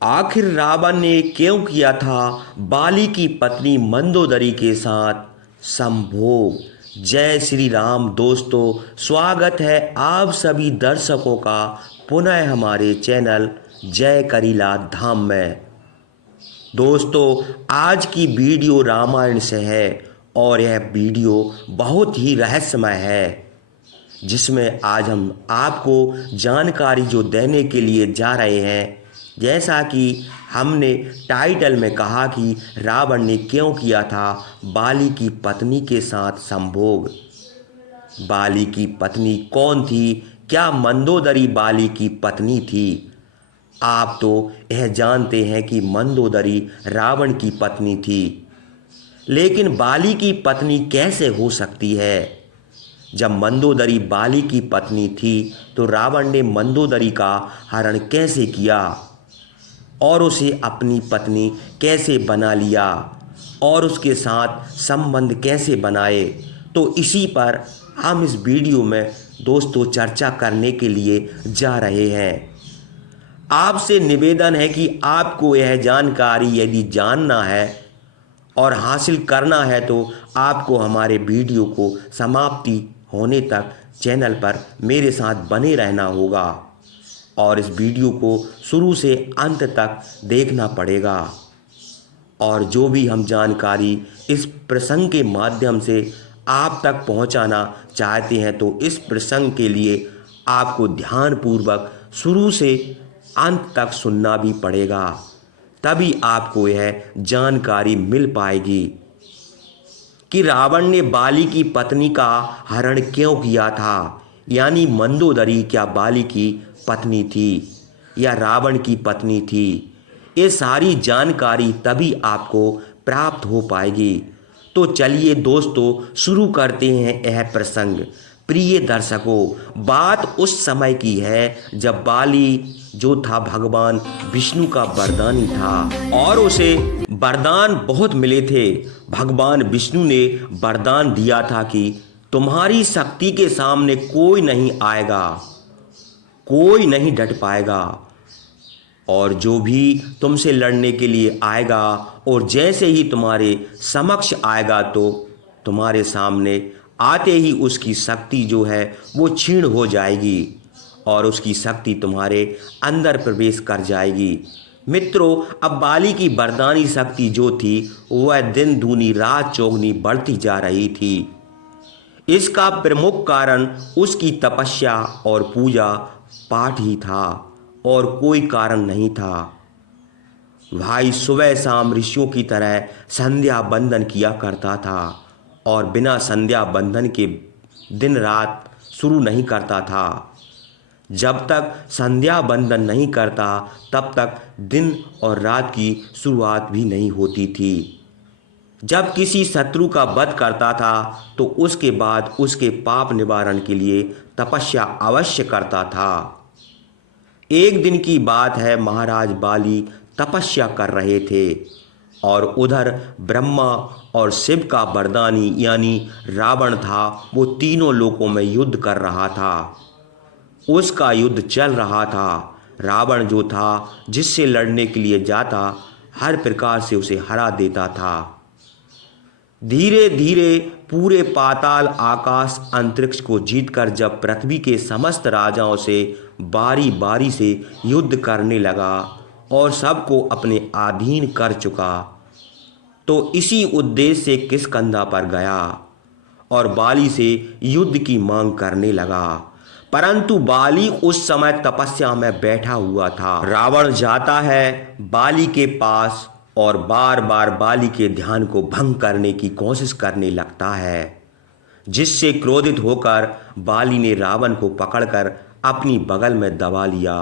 आखिर रावण ने क्यों किया था बाली की पत्नी मंदोदरी के साथ संभोग। जय श्री राम दोस्तों, स्वागत है आप सभी दर्शकों का पुनः हमारे चैनल जय करीला धाम में। दोस्तों, आज की वीडियो रामायण से है और यह वीडियो बहुत ही रहस्यमय है, जिसमें आज हम आपको जानकारी जो देने के लिए जा रहे हैं। जैसा कि हमने टाइटल में कहा कि रावण ने क्यों किया था बाली की पत्नी के साथ संभोग। बाली की पत्नी कौन थी? क्या मंदोदरी बाली की पत्नी थी? आप तो यह जानते हैं कि मंदोदरी रावण की पत्नी थी, लेकिन बाली की पत्नी कैसे हो सकती है? जब मंदोदरी बाली की पत्नी थी तो रावण ने मंदोदरी का हरण कैसे किया और उसे अपनी पत्नी कैसे बना लिया और उसके साथ संबंध कैसे बनाए? तो इसी पर हम इस वीडियो में दोस्तों चर्चा करने के लिए जा रहे हैं। आपसे निवेदन है कि आपको यह जानकारी यदि जानना है और हासिल करना है तो आपको हमारे वीडियो को समाप्ति होने तक चैनल पर मेरे साथ बने रहना होगा और इस वीडियो को शुरू से अंत तक देखना पड़ेगा। और जो भी हम जानकारी इस प्रसंग के माध्यम से आप तक पहुंचाना चाहते हैं तो इस प्रसंग के लिए आपको ध्यानपूर्वक शुरू से अंत तक सुनना भी पड़ेगा, तभी आपको यह जानकारी मिल पाएगी कि रावण ने बाली की पत्नी का हरण क्यों किया था। यानी मंदोदरी क्या बाली की पत्नी थी या रावण की पत्नी थी? ये सारी जानकारी तभी आपको प्राप्त हो पाएगी। तो चलिए दोस्तों शुरू करते हैं यह प्रसंग। प्रिय दर्शकों, बात उस समय की है जब बाली जो था भगवान विष्णु का वरदानी था और उसे वरदान बहुत मिले थे। भगवान विष्णु ने वरदान दिया था कि तुम्हारी शक्ति के सामने कोई नहीं आएगा, कोई नहीं डट पाएगा और जो भी तुमसे लड़ने के लिए आएगा और जैसे ही तुम्हारे समक्ष आएगा तो तुम्हारे सामने आते ही उसकी शक्ति जो है वो क्षीण हो जाएगी और उसकी शक्ति तुम्हारे अंदर प्रवेश कर जाएगी। मित्रों, अब बाली की वरदानी शक्ति जो थी वह दिन दूनी रात चौगनी बढ़ती जा रही थी। इसका प्रमुख कारण उसकी तपस्या और पूजा पाठ ही था और कोई कारण नहीं था। भाई सुबह शाम ऋषियों की तरह संध्या बंदन किया करता था और बिना संध्या बंदन के दिन रात शुरू नहीं करता था। जब तक संध्या बंदन नहीं करता तब तक दिन और रात की शुरुआत भी नहीं होती थी। जब किसी शत्रु का वध करता था तो उसके बाद उसके पाप निवारण के लिए तपस्या अवश्य करता था। एक दिन की बात है, महाराज बाली तपस्या कर रहे थे और उधर ब्रह्मा और शिव का वरदानी यानी रावण था, वो तीनों लोकों में युद्ध कर रहा था। उसका युद्ध चल रहा था। रावण जो था जिससे लड़ने के लिए जाता हर प्रकार से उसे हरा देता था। धीरे धीरे पूरे पाताल आकाश अंतरिक्ष को जीतकर जब पृथ्वी के समस्त राजाओं से बारी बारी से युद्ध करने लगा और सबको अपने अधीन कर चुका तो इसी उद्देश्य से किष्किंधा पर गया और बाली से युद्ध की मांग करने लगा। परंतु बाली उस समय तपस्या में बैठा हुआ था। रावण जाता है बाली के पास और बार बार बाली के ध्यान को भंग करने की कोशिश करने लगता है, जिससे क्रोधित होकर बाली ने रावण को पकड़कर अपनी बगल में दबा लिया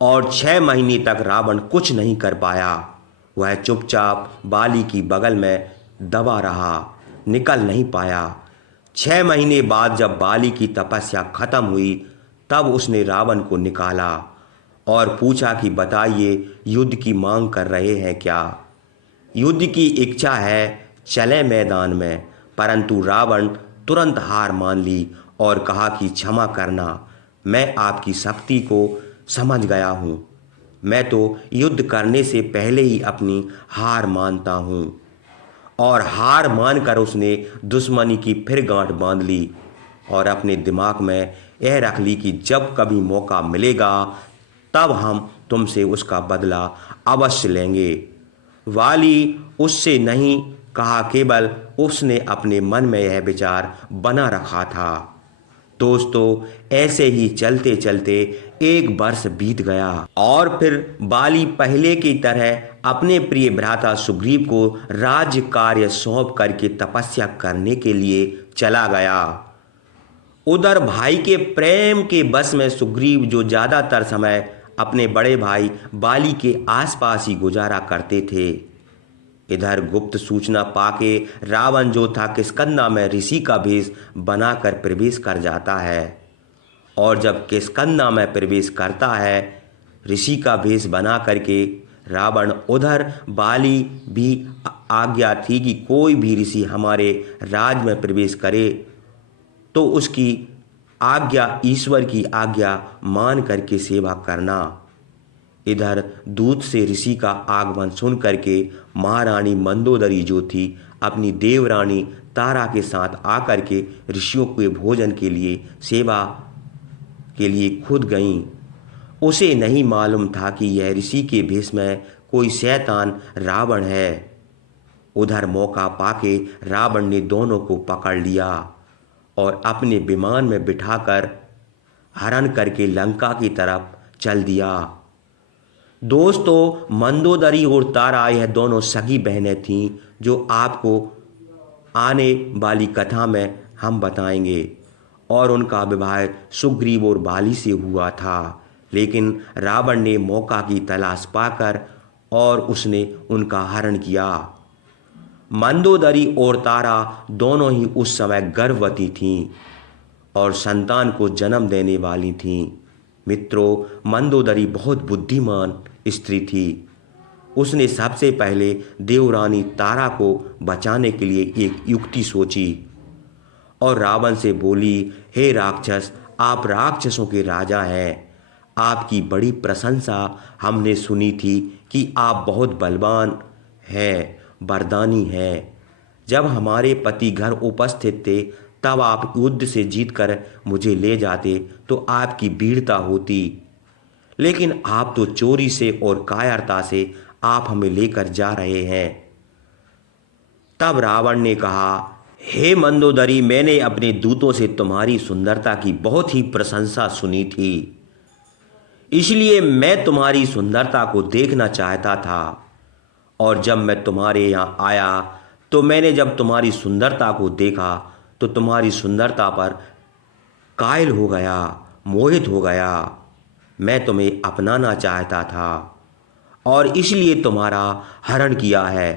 और 6 महीने तक रावण कुछ नहीं कर पाया। वह चुपचाप बाली की बगल में दबा रहा, निकल नहीं पाया। 6 महीने बाद जब बाली की तपस्या खत्म हुई तब उसने रावण को निकाला और पूछा कि बताइए युद्ध की मांग कर रहे हैं क्या? युद्ध की इच्छा है, चले मैदान में। परंतु रावण तुरंत हार मान ली और कहा कि क्षमा करना, मैं आपकी शक्ति को समझ गया हूँ, मैं तो युद्ध करने से पहले ही अपनी हार मानता हूँ। और हार मानकर उसने दुश्मनी की फिर गांठ बांध ली और अपने दिमाग में यह रख ली कि जब कभी मौका मिलेगा तब हम तुमसे उसका बदला अवश्य लेंगे। वाली उससे नहीं कहा, केवल उसने अपने मन में यह विचार बना रखा था। दोस्तों, ऐसे ही चलते चलते एक वर्ष बीत गया और फिर बाली पहले की तरह अपने प्रिय भ्राता सुग्रीव को राज्य कार्य सौंप करके तपस्या करने के लिए चला गया। उधर भाई के प्रेम के बस में सुग्रीव जो ज्यादातर समय अपने बड़े भाई बाली के आसपास ही गुजारा करते थे। इधर गुप्त सूचना पाके रावण जो था किष्किंधा में ऋषि का भेष बनाकर प्रवेश कर जाता है। और जब किष्किंधा में प्रवेश करता है ऋषि का भेष बना करके रावण, उधर बाली भी आज्ञा थी कि कोई भी ऋषि हमारे राज में प्रवेश करे तो उसकी आज्ञा, ईश्वर की आज्ञा मान करके सेवा करना। इधर दूत से ऋषि का आगमन सुन करके महारानी मंदोदरी जो थी अपनी देवरानी तारा के साथ आकर के ऋषियों के भोजन के लिए, सेवा के लिए खुद गईं। उसे नहीं मालूम था कि यह ऋषि के भेष में कोई शैतान रावण है। उधर मौका पाके रावण ने दोनों को पकड़ लिया और अपने विमान में बिठाकर हरण करके लंका की तरफ चल दिया। दोस्तों, मंदोदरी और तारा यह दोनों सगी बहनें थीं जो आपको आने वाली कथा में हम बताएंगे। और उनका विवाह सुग्रीव और बाली से हुआ था, लेकिन रावण ने मौका की तलाश पाकर और उसने उनका हरण किया। मंदोदरी और तारा दोनों ही उस समय गर्भवती थीं और संतान को जन्म देने वाली थीं। मित्रों, मंदोदरी बहुत बुद्धिमान स्त्री थी। उसने सबसे पहले देवरानी तारा को बचाने के लिए एक युक्ति सोची और रावण से बोली, हे राक्षस, आप राक्षसों के राजा हैं। आपकी बड़ी प्रशंसा हमने सुनी थी कि आप बहुत बलवान हैं, वरदानी हैं। जब हमारे पति घर उपस्थित थे तब आप युद्ध से जीतकर मुझे ले जाते तो आपकी वीरता होती, लेकिन आप तो चोरी से और कायरता से आप हमें लेकर जा रहे हैं। तब रावण ने कहा, हे मंदोदरी, मैंने अपने दूतों से तुम्हारी सुंदरता की बहुत ही प्रशंसा सुनी थी, इसलिए मैं तुम्हारी सुंदरता को देखना चाहता था। और जब मैं तुम्हारे यहाँ आया तो मैंने जब तुम्हारी सुंदरता को देखा तो तुम्हारी सुंदरता पर कायल हो गया, मोहित हो गया। मैं तुम्हें अपनाना चाहता था और इसलिए तुम्हारा हरण किया है।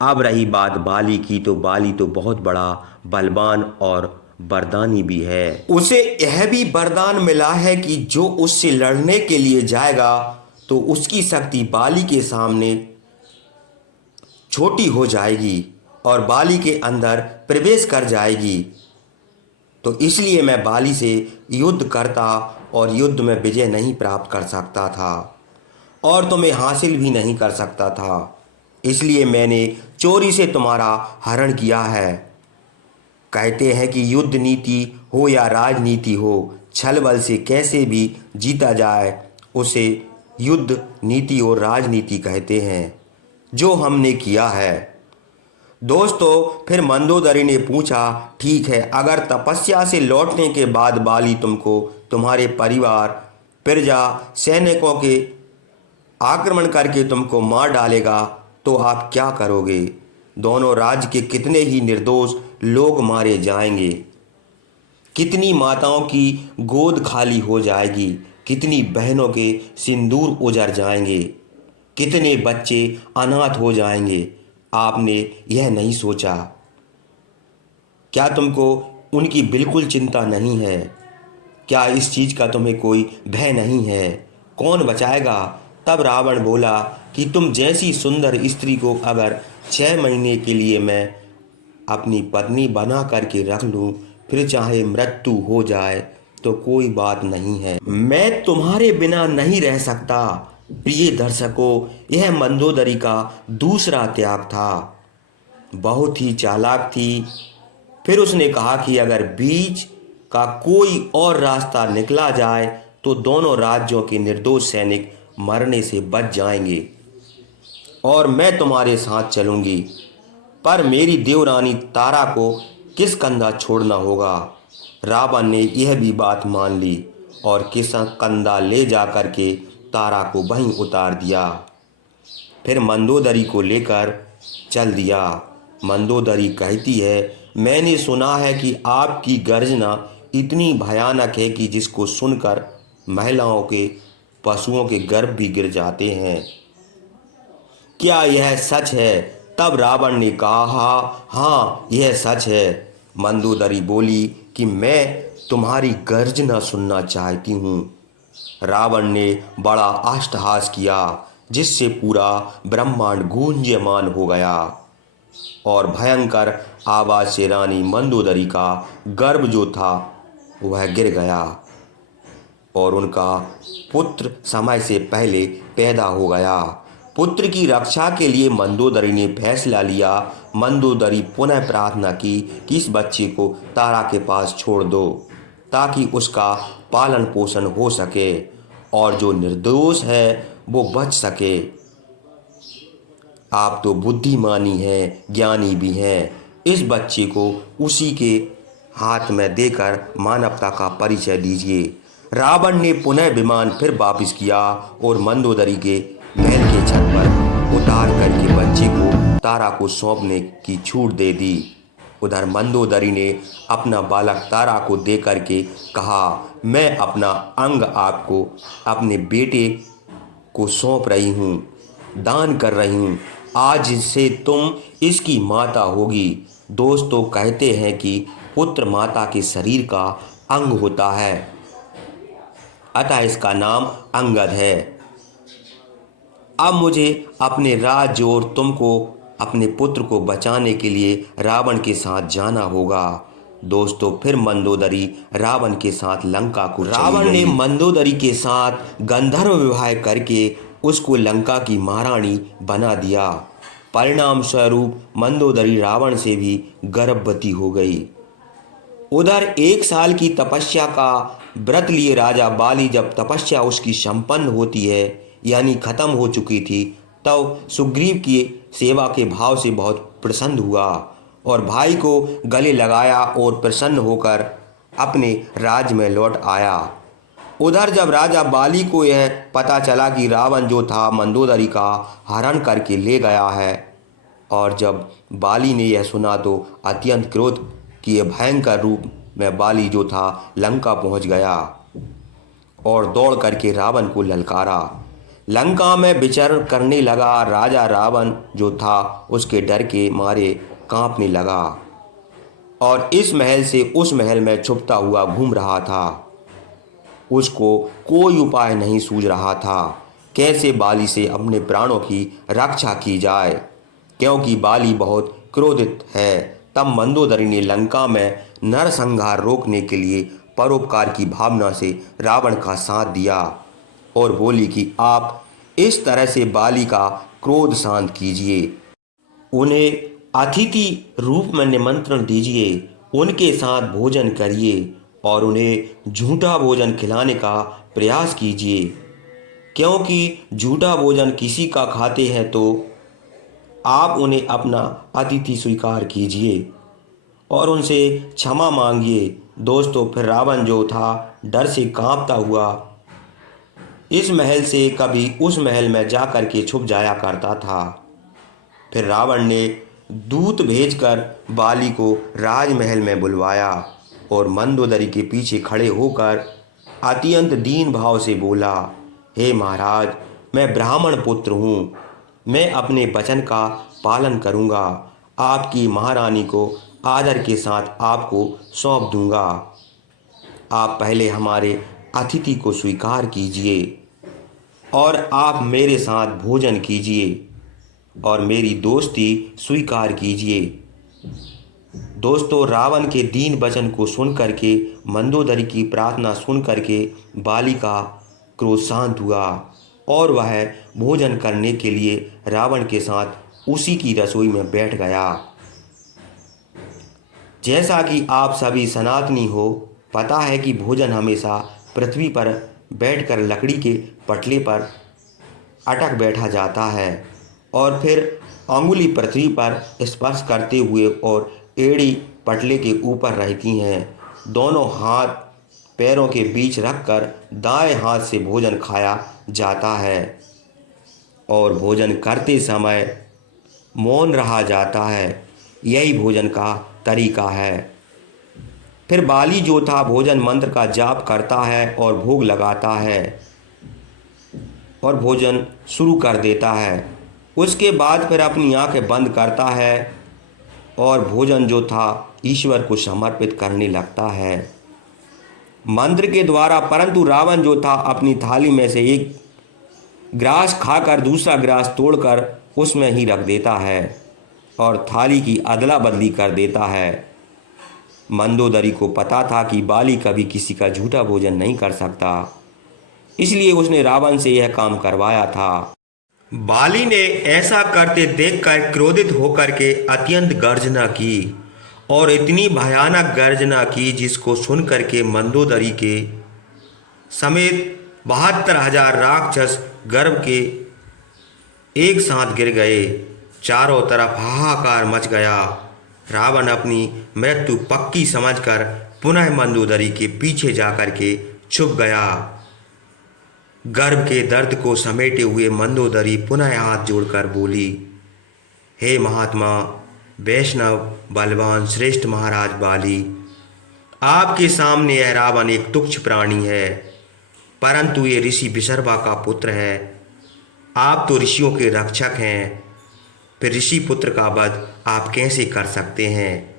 अब रही बात बाली की, तो बाली तो बहुत बड़ा बलवान और वरदानी भी है। उसे यह भी वरदान मिला है कि जो उससे लड़ने के लिए जाएगा तो उसकी शक्ति बाली के सामने छोटी हो जाएगी और बाली के अंदर प्रवेश कर जाएगी। तो इसलिए मैं बाली से युद्ध करता और युद्ध में विजय नहीं प्राप्त कर सकता था और तुम्हें हासिल भी नहीं कर सकता था। इसलिए मैंने चोरी से तुम्हारा हरण किया है। कहते हैं कि युद्ध नीति हो या राजनीति हो, छल बल से कैसे भी जीता जाए उसे युद्ध नीति और राजनीति कहते हैं, जो हमने किया है। दोस्तों, फिर मंदोदरी ने पूछा, ठीक है, अगर तपस्या से लौटने के बाद बाली तुमको तुम्हारे परिवार, प्रजा, सैनिकों के आक्रमण करके तुमको मार डालेगा तो आप क्या करोगे? दोनों राज्य के कितने ही निर्दोष लोग मारे जाएंगे, कितनी माताओं की गोद खाली हो जाएगी, कितनी बहनों के सिंदूर उजड़ जाएंगे, कितने बच्चे अनाथ हो जाएंगे। आपने यह नहीं सोचा? क्या तुमको उनकी बिल्कुल चिंता नहीं है? क्या इस चीज़ का तुम्हें कोई भय नहीं है? कौन बचाएगा? तब रावण बोला कि तुम जैसी सुंदर स्त्री को अगर 6 महीने के लिए मैं अपनी पत्नी बना करके रख लूं, फिर चाहे मृत्यु हो जाए तो कोई बात नहीं है। मैं तुम्हारे बिना नहीं रह सकता, प्रिय दर्शकों, यह मंदोदरी का दूसरा त्याग था। बहुत ही चालाक थी। फिर उसने कहा कि अगर बीच का कोई और रास्ता निकला जाए तो दोनों राज्यों के निर्दोष सैनिक मरने से बच जाएंगे और मैं तुम्हारे साथ चलूंगी। पर मेरी देवरानी तारा को किस कंधा छोड़ना होगा। रावण ने यह भी बात मान ली और किस कंधा ले जा कर के तारा को वहीं उतार दिया। फिर मंदोदरी को लेकर चल दिया। मंदोदरी कहती है, मैंने सुना है कि आपकी गर्जना इतनी भयानक है कि जिसको सुनकर महिलाओं के पशुओं के गर्भ भी गिर जाते हैं। क्या यह सच है? तब रावण ने कहा, हाँ यह सच है। मंदोदरी बोली कि मैं तुम्हारी गर्जना सुनना चाहती हूँ। रावण ने बड़ा अट्टहास किया जिससे पूरा ब्रह्मांड गूंजयमान हो गया और भयंकर आवाज से रानी मंदोदरी का गर्भ जो था वह गिर गया और उनका पुत्र समय से पहले पैदा हो गया। पुत्र की रक्षा के लिए मंदोदरी ने फैसला लिया। मंदोदरी पुनः प्रार्थना की कि इस बच्चे को तारा के पास छोड़ दो ताकि उसका पालन पोषण हो सके और जो निर्दोष है वो बच सके। आप तो बुद्धिमानी हैं, ज्ञानी भी हैं। इस बच्चे को उसी के हाथ में देकर मानवता का परिचय दीजिए। रावण ने पुनः विमान फिर वापस किया और मंदोदरी के महल के छत पर उतार करके बच्चे को तारा को सौंपने की छूट दे दी। उधर मंदोदरी ने अपना बालक तारा को दे करके कहा, मैं अपना अंग आपको अपने बेटे को सौंप रही हूँ, दान कर रही हूँ। आज से तुम इसकी माता होगी। दोस्तों कहते हैं कि पुत्र माता के शरीर का अंग होता है, अतः इसका नाम अंगद है। अब मुझे अपने राज्य और तुमको अपने पुत्र को बचाने के लिए रावण के साथ जाना होगा। दोस्तों फिर मंदोदरी रावण के साथ लंका को रावण ने मंदोदरी के साथ गंधर्व विवाह करके उसको लंका की महारानी बना दिया। परिणाम स्वरूप मंदोदरी रावण से भी गर्भवती हो गई। उधर 1 साल की तपस्या का व्रत लिए राजा बाली जब तपस्या उसकी संपन्न होती है यानी खत्म हो चुकी थी, तब सुग्रीव की सेवा के भाव से बहुत प्रसन्न हुआ और भाई को गले लगाया और प्रसन्न होकर अपने राज्य में लौट आया। उधर जब राजा बाली को यह पता चला कि रावण जो था मंदोदरी का हरण करके ले गया है, और जब बाली ने यह सुना तो अत्यंत क्रोध किए भयंकर रूप में बाली जो था लंका पहुंच गया और दौड़ करके रावण को ललकारा। लंका में विचरण करने लगा। राजा रावण जो था उसके डर के मारे कांपने लगा और इस महल से उस महल में छुपता हुआ घूम रहा था। उसको कोई उपाय नहीं सूझ रहा था कैसे बाली से अपने प्राणों की रक्षा की जाए, क्योंकि बाली बहुत क्रोधित है। तब मंदोदरी ने लंका में नरसंहार रोकने के लिए परोपकार की भावना से रावण का साथ दिया और बोली कि आप इस तरह से बाली का क्रोध शांत कीजिए, उन्हें अतिथि रूप में निमंत्रण दीजिए, उनके साथ भोजन करिए और उन्हें झूठा भोजन खिलाने का प्रयास कीजिए, क्योंकि झूठा भोजन किसी का खाते हैं तो आप उन्हें अपना अतिथि स्वीकार कीजिए और उनसे क्षमा मांगिए। दोस्तों फिर रावण जो था डर से कांपता हुआ इस महल से कभी उस महल में जा कर के छुप जाया करता था। फिर रावण ने दूत भेजकर बाली को राजमहल में बुलवाया और मंदोदरी के पीछे खड़े होकर अत्यंत दीन भाव से बोला, हे महाराज, मैं ब्राह्मण पुत्र हूँ, मैं अपने वचन का पालन करूँगा। आपकी महारानी को आदर के साथ आपको सौंप दूँगा। आप पहले हमारे अतिथि को स्वीकार कीजिए और आप मेरे साथ भोजन कीजिए और मेरी दोस्ती स्वीकार कीजिए। दोस्तों रावण के दीन वचन को सुन करके, मंदोदरी की प्रार्थना सुन करके बाली का क्रोध शांत हुआ और वह भोजन करने के लिए रावण के साथ उसी की रसोई में बैठ गया। जैसा कि आप सभी सनातनी हो, पता है कि भोजन हमेशा पृथ्वी पर बैठकर लकड़ी के पटले पर अटक बैठा जाता है और फिर अंगुली पृथ्वी पर स्पर्श करते हुए और एड़ी पटले के ऊपर रहती हैं। दोनों हाथ पैरों के बीच रखकर दाएं हाथ से भोजन खाया जाता है और भोजन करते समय मौन रहा जाता है। यही भोजन का तरीका है। फिर बाली जो था भोजन मंत्र का जाप करता है और भोग लगाता है और भोजन शुरू कर देता है। उसके बाद फिर अपनी आंखें बंद करता है और भोजन जो था ईश्वर को समर्पित करने लगता है मंत्र के द्वारा। परंतु रावण जो था अपनी थाली में से एक ग्रास खाकर दूसरा ग्रास तोड़कर उसमें ही रख देता है और थाली की अदला बदली कर देता है। मंदोदरी को पता था कि बाली कभी किसी का झूठा भोजन नहीं कर सकता, इसलिए उसने रावण से यह काम करवाया था। बाली ने ऐसा करते देखकर क्रोधित होकर के अत्यंत गर्जना की और इतनी भयानक गर्जना की जिसको सुनकर के मंदोदरी के समेत 72,000 राक्षस गर्भ के एक साथ गिर गए। चारों तरफ हाहाकार मच गया। रावण अपनी मृत्यु पक्की समझकर पुनः मंदोदरी के पीछे जाकर के छुप गया। गर्भ के दर्द को समेटे हुए मंदोदरी पुनः हाथ जोड़कर बोली, हे महात्मा वैष्णव बलवान श्रेष्ठ महाराज बाली, आपके सामने यह रावण एक तुच्छ प्राणी है, परंतु ये ऋषि विशर्वा का पुत्र है। आप तो ऋषियों के रक्षक हैं, फिर ऋषि पुत्र का वध आप कैसे कर सकते हैं?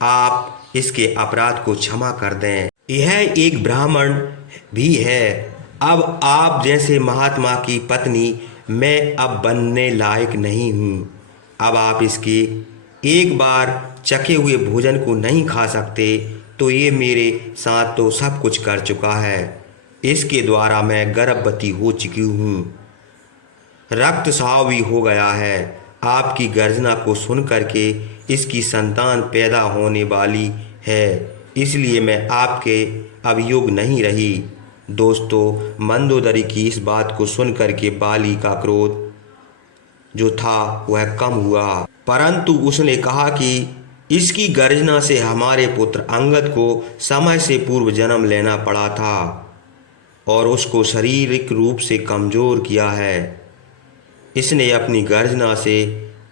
आप इसके अपराध को क्षमा कर दें। यह एक ब्राह्मण भी है। अब आप जैसे महात्मा की पत्नी मैं अब बनने लायक नहीं हूँ। अब आप इसके एक बार चखे हुए भोजन को नहीं खा सकते, तो ये मेरे साथ तो सब कुछ कर चुका है। इसके द्वारा मैं गर्भवती हो चुकी हूँ, रक्तस्राव भी हो गया है। आपकी गर्जना को सुन करके इसकी संतान पैदा होने वाली है, इसलिए मैं आपके अभियोग नहीं रही। दोस्तों, मंदोदरी की इस बात को सुन करके बाली का क्रोध जो था वह कम हुआ, परंतु उसने कहा कि इसकी गर्जना से हमारे पुत्र अंगद को समय से पूर्व जन्म लेना पड़ा था और उसको शारीरिक रूप से कमज़ोर किया है। इसने अपनी गर्जना से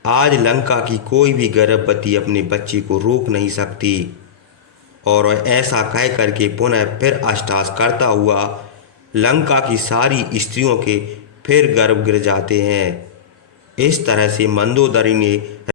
आज लंका की कोई भी गर्भवती अपने बच्चे को रोक नहीं सकती। और वह ऐसा कह करके पुनः फिर अट्टहास करता हुआ लंका की सारी स्त्रियों के फिर गर्भ गिर जाते हैं। इस तरह से मंदोदरी ने